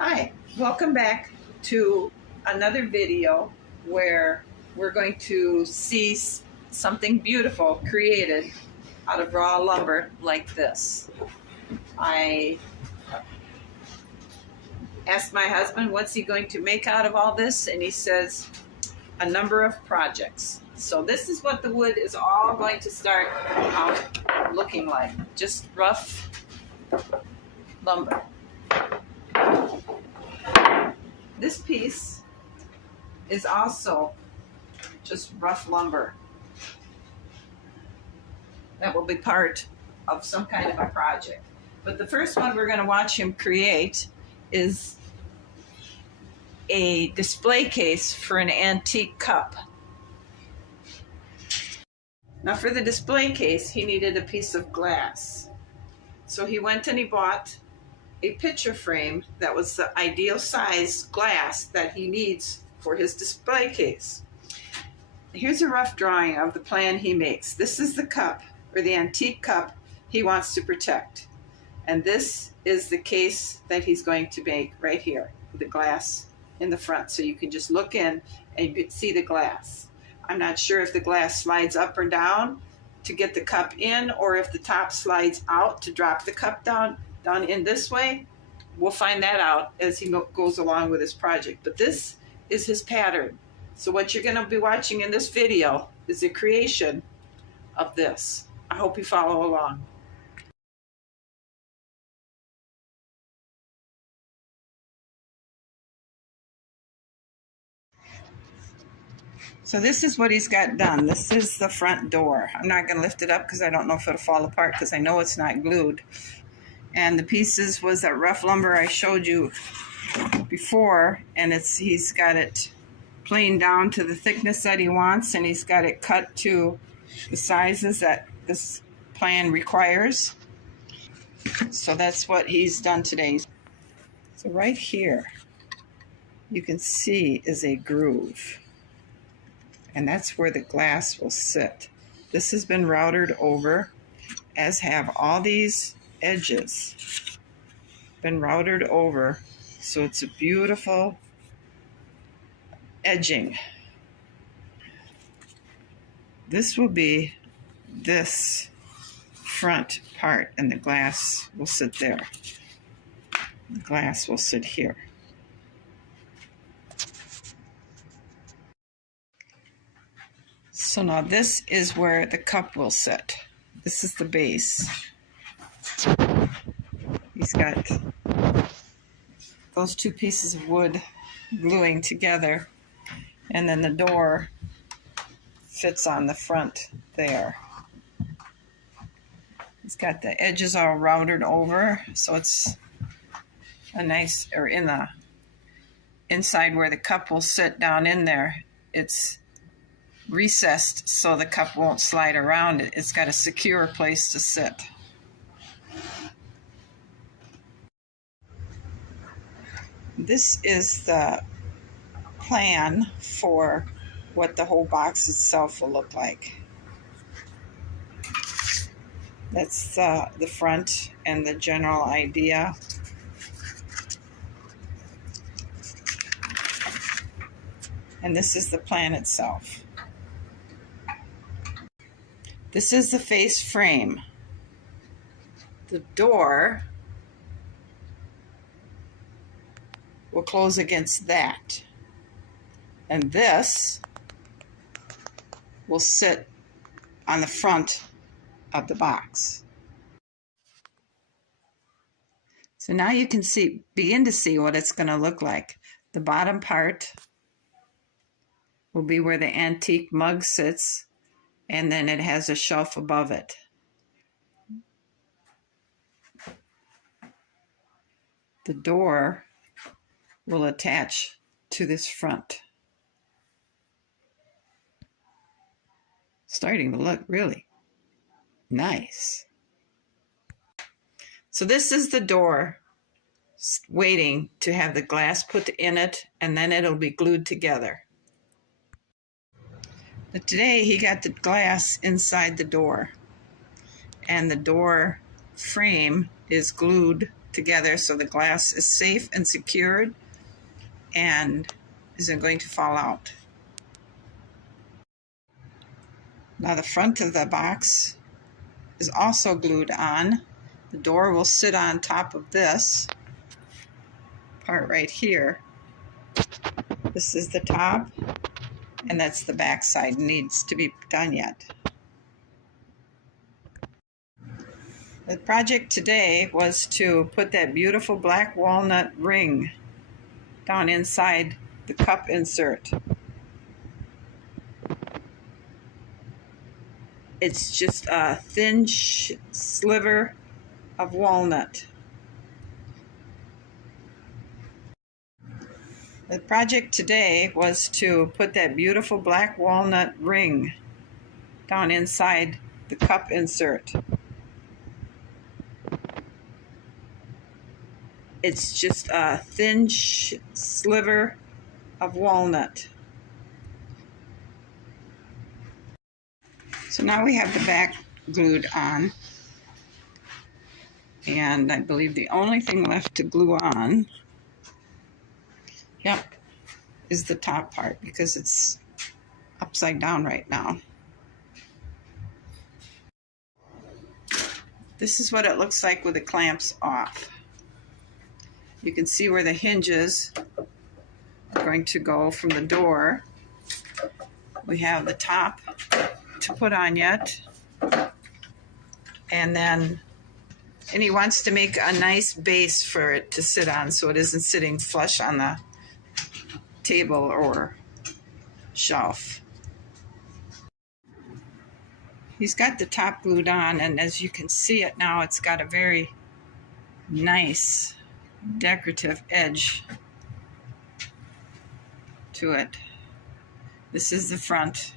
Hi, welcome back to another video where we're going to see something beautiful created out of raw lumber like this. I asked my husband what's he going to make out of all this, and he says a number of projects. So this is what the wood is all going to start out looking like, just rough lumber. This piece is also just rough lumber that will be part of some kind of a project. But the first one we're going to watch him create is a display case for an antique cup. Now for the display case, he needed a piece of glass. So he went and he bought a picture frame that was the ideal size glass that he needs for his display case. Here's a rough drawing of the plan he makes. This is the cup, or the antique cup he wants to protect. And this is the case that he's going to make right here, the glass in the front. So you can just look in and see the glass. I'm not sure if the glass slides up or down to get the cup in, or if the top slides out to drop the cup down in this way. We'll find that out as he goes along with his project. But this is his pattern. So what you're going to be watching in this video is the creation of this. I hope you follow along. So this is what he's got done. This is the front door. I'm not going to lift it up because I don't know if it'll fall apart, because I know it's not glued. And the pieces was that rough lumber I showed you before, and he's got it planed down to the thickness that he wants, and he's got it cut to the sizes that this plan requires. So that's what he's done today. So right here, you can see is a groove, and that's where the glass will sit. This has been routed over, as have all these edges been routed over, so it's a beautiful edging. This will be this front part, and the glass will sit there. The glass will sit here. So now this is where the cup will sit. This is the base. He's got those two pieces of wood gluing together, and then the door fits on the front there. He's got the edges all routed over, so it's a nice, or in the inside where the cup will sit down in there, it's recessed so the cup won't slide around it. It's got a secure place to sit. This is the plan for what the whole box itself will look like. That's the front and the general idea. And this is the plan itself. This is the face frame. The door will close against that. And this will sit on the front of the box. So now you can begin to see what it's going to look like. The bottom part will be where the antique mug sits, and then it has a shelf above it. The door will attach to this front. Starting to look really nice. So this is the door waiting to have the glass put in it, and then it'll be glued together. But today he got the glass inside the door, and the door frame is glued together so the glass is safe and secured and isn't going to fall out. Now the front of the box is also glued on. The door will sit on top of this part right here. This is the top, and that's the back side. Needs to be done yet. The project today was to put that beautiful black walnut ring down inside the cup insert. It's just a thin sliver of walnut. The project today was to put that beautiful black walnut ring down inside the cup insert. It's just a thin sliver of walnut. So now we have the back glued on, and I believe the only thing left to glue on, is the top part because it's upside down right now. This is what it looks like with the clamps off. You can see where the hinges are going to go from the door. We have the top to put on yet. And he wants to make a nice base for it to sit on so it isn't sitting flush on the table or shelf. He's got the top glued on, and as you can see it now, it's got a very nice decorative edge to it. This is the front.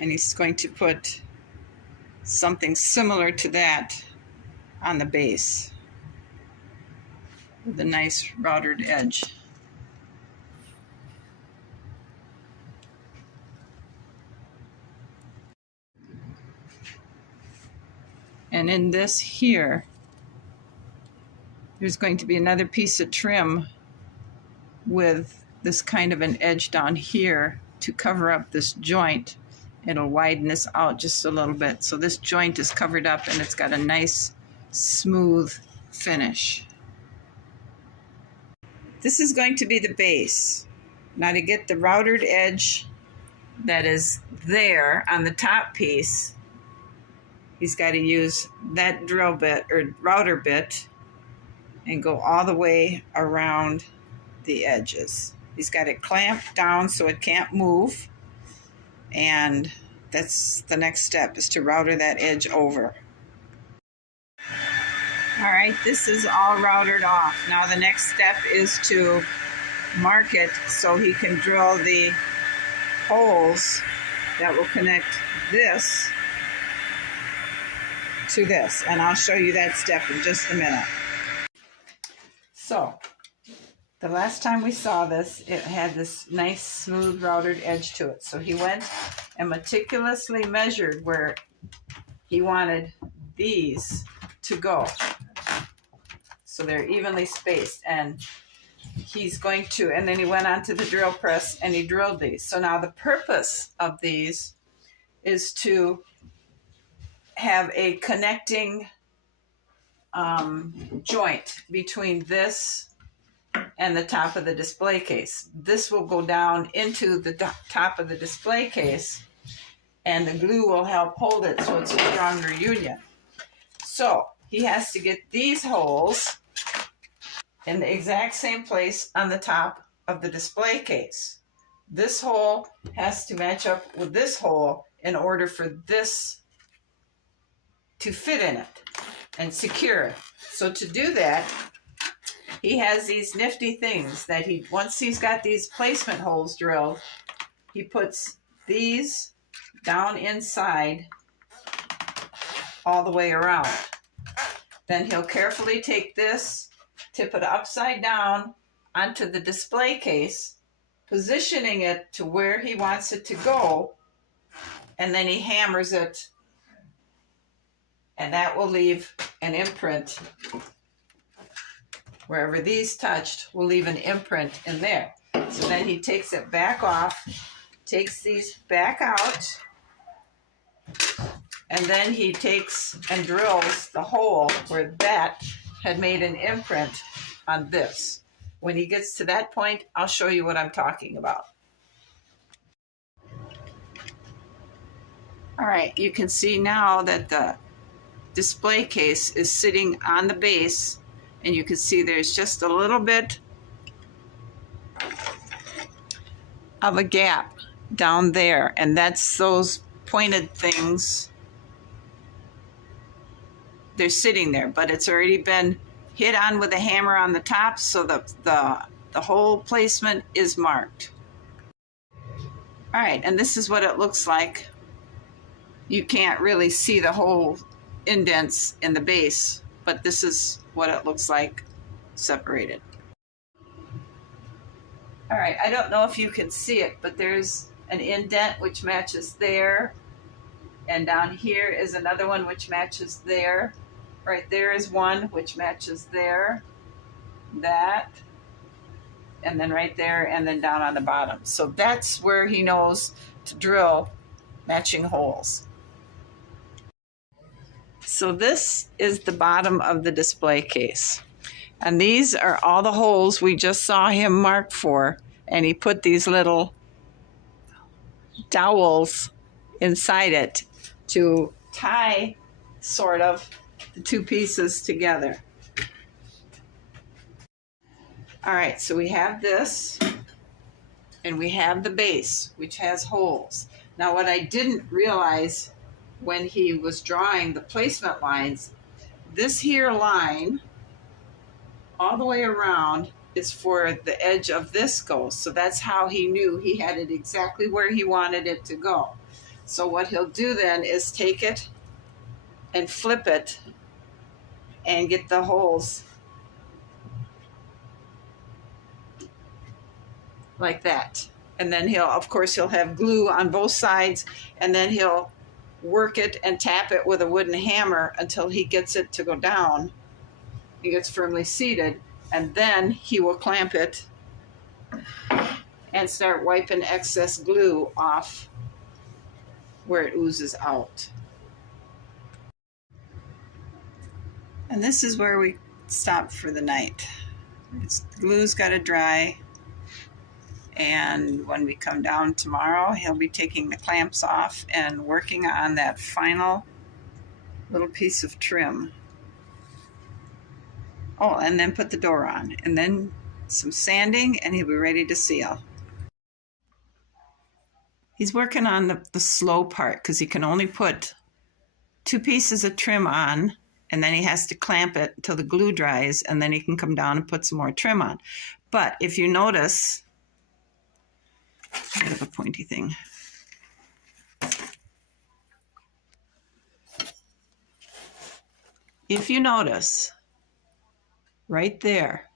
And he's going to put something similar to that on the base with a nice routed edge. And in this here, there's going to be another piece of trim with this kind of an edge down here to cover up this joint. It'll widen this out just a little bit. So this joint is covered up and it's got a nice smooth finish. This is going to be the base. Now to get the routed edge that is there on the top piece, he's got to use that drill bit or router bit and go all the way around the edges. He's got it clamped down so it can't move. And that's the next step, is to router that edge over. All right, this is all routered off. Now the next step is to mark it so he can drill the holes that will connect this to this. And I'll show you that step in just a minute. So, the last time we saw this, it had this nice smooth routed edge to it. So he went and meticulously measured where he wanted these to go. So they're evenly spaced. And he's going to, and then he went onto the drill press and he drilled these. So now the purpose of these is to have a connecting joint between this and the top of the display case. This will go down into the top of the display case, and the glue will help hold it so it's a stronger union. So he has to get these holes in the exact same place on the top of the display case. This hole has to match up with this hole in order for this to fit in it and secure it. So to do that, he has these nifty things that once he's got these placement holes drilled, he puts these down inside all the way around. Then he'll carefully take this, tip it upside down onto the display case, positioning it to where he wants it to go, and then he hammers it And that will leave an imprint. Wherever these touched, will leave an imprint in there. So then he takes it back off, takes these back out, and then he takes and drills the hole where that had made an imprint on this. When he gets to that point, I'll show you what I'm talking about. All right, you can see now that the display case is sitting on the base, and you can see there's just a little bit of a gap down there, and that's those pointed things. They're sitting there, but it's already been hit on with a hammer on the top, so the hole placement is marked. All right, and this is what it looks like. You can't really see the hole indents in the base, but this is what it looks like separated. All right, I don't know if you can see it, but there's an indent which matches there, and down here is another one which matches there. Right there is one which matches there, that, and then right there, and then down on the bottom. So that's where he knows to drill matching holes. So this is the bottom of the display case. And these are all the holes we just saw him mark for. And he put these little dowels inside it to tie, sort of, the two pieces together. All right, so we have this, and we have the base, which has holes. Now, what I didn't realize when he was drawing the placement lines, this here line, all the way around, is for the edge of this goes. So that's how he knew he had it exactly where he wanted it to go. So what he'll do then is take it and flip it and get the holes like that. And then he'll have glue on both sides, and then he'll work it and tap it with a wooden hammer until he gets it to go down. He gets firmly seated, and then he will clamp it and start wiping excess glue off where it oozes out. And this is where we stop for the night. Glue's got to dry, and when we come down tomorrow, he'll be taking the clamps off and working on that final little piece of trim. Oh, and then put the door on, and then some sanding, and he'll be ready to seal. He's working on the slow part because he can only put 2 pieces of trim on, and then he has to clamp it until the glue dries, and then he can come down and put some more trim on. But if you notice, I have a pointy thing. If you notice, right there,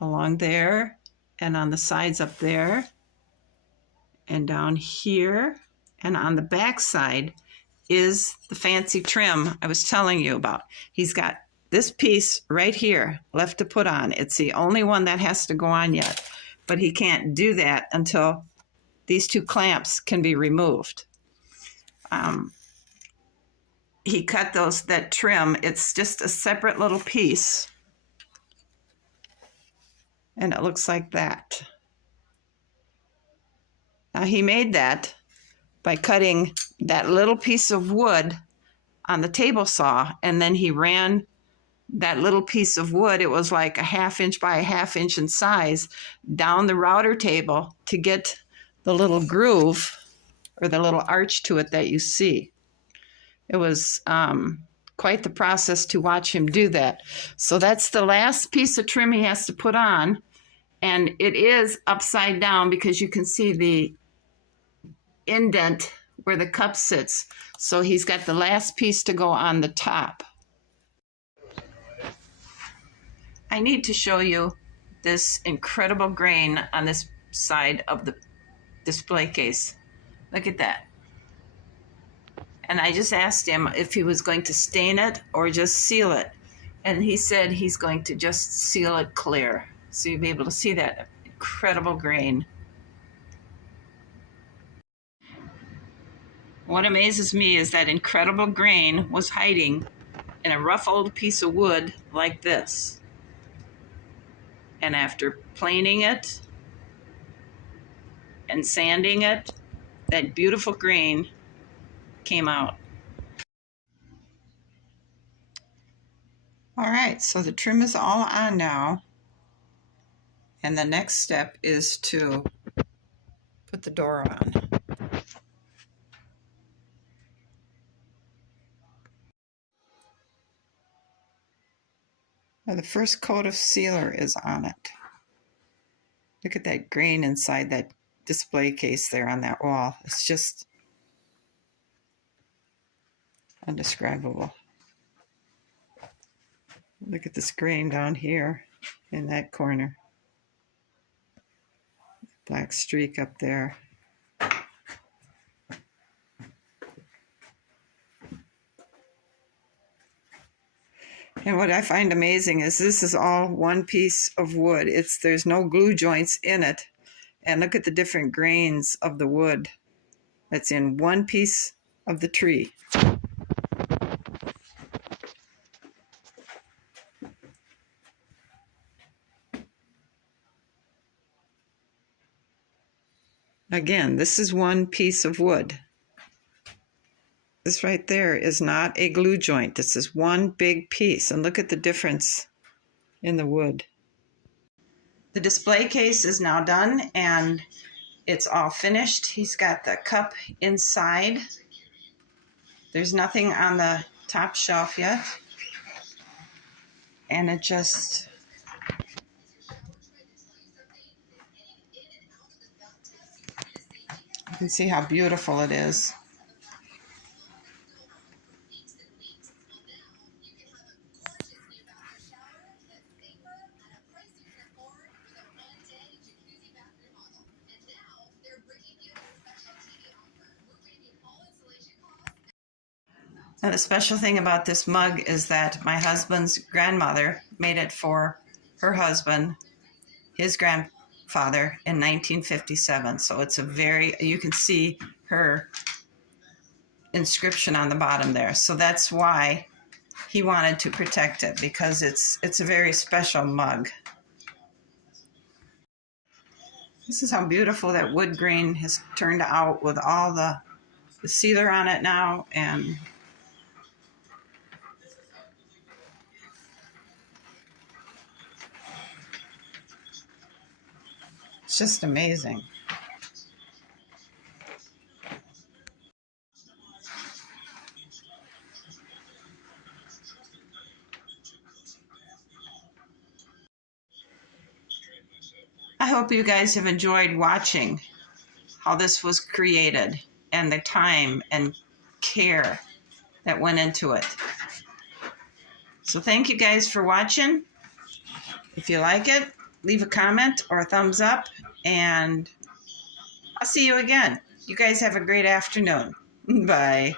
along there, and on the sides up there, and down here, and on the back side is the fancy trim I was telling you about. He's got this piece right here left to put on. It's the only one that has to go on yet, but he can't do that until these 2 clamps can be removed. He cut that trim. It's just a separate little piece, and it looks like that. Now, he made that by cutting that little piece of wood on the table saw, and then he ran that little piece of wood, it was like a 1/2 inch by a 1/2 inch in size, down the router table to get the little groove or the little arch to it that you see. It was quite the process to watch him do that. So that's the last piece of trim he has to put on, and it is upside down because you can see the indent where the cup sits. So he's got the last piece to go on the top. I need to show you this incredible grain on this side of the display case. Look at that. And I just asked him if he was going to stain it or just seal it. And he said he's going to just seal it clear. So you'll be able to see that incredible grain. What amazes me is that incredible grain was hiding in a rough old piece of wood like this. And after planing it and sanding it, that beautiful grain came out. All right, so the trim is all on now. And the next step is to put the door on. Now the first coat of sealer is on it. Look at that grain inside that display case there on that wall. It's just indescribable. Look at this grain down here in that corner. Black streak up there. And what I find amazing is this is all one piece of wood. There's no glue joints in it. And look at the different grains of the wood that's in one piece of the tree. Again, this is one piece of wood. This right there is not a glue joint. This is one big piece. And look at the difference in the wood. The display case is now done and it's all finished. He's got the cup inside. There's nothing on the top shelf yet. And it just... You can see how beautiful it is. And the special thing about this mug is that my husband's grandmother made it for her husband, his grandfather, in 1957. So it's you can see her inscription on the bottom there. So that's why he wanted to protect it, because it's a very special mug. This is how beautiful that wood grain has turned out with all the sealer on it now, and it's just amazing. I hope you guys have enjoyed watching how this was created and the time and care that went into it. So thank you guys for watching. If you like it, leave a comment or a thumbs up, and I'll see you again. You guys have a great afternoon. Bye.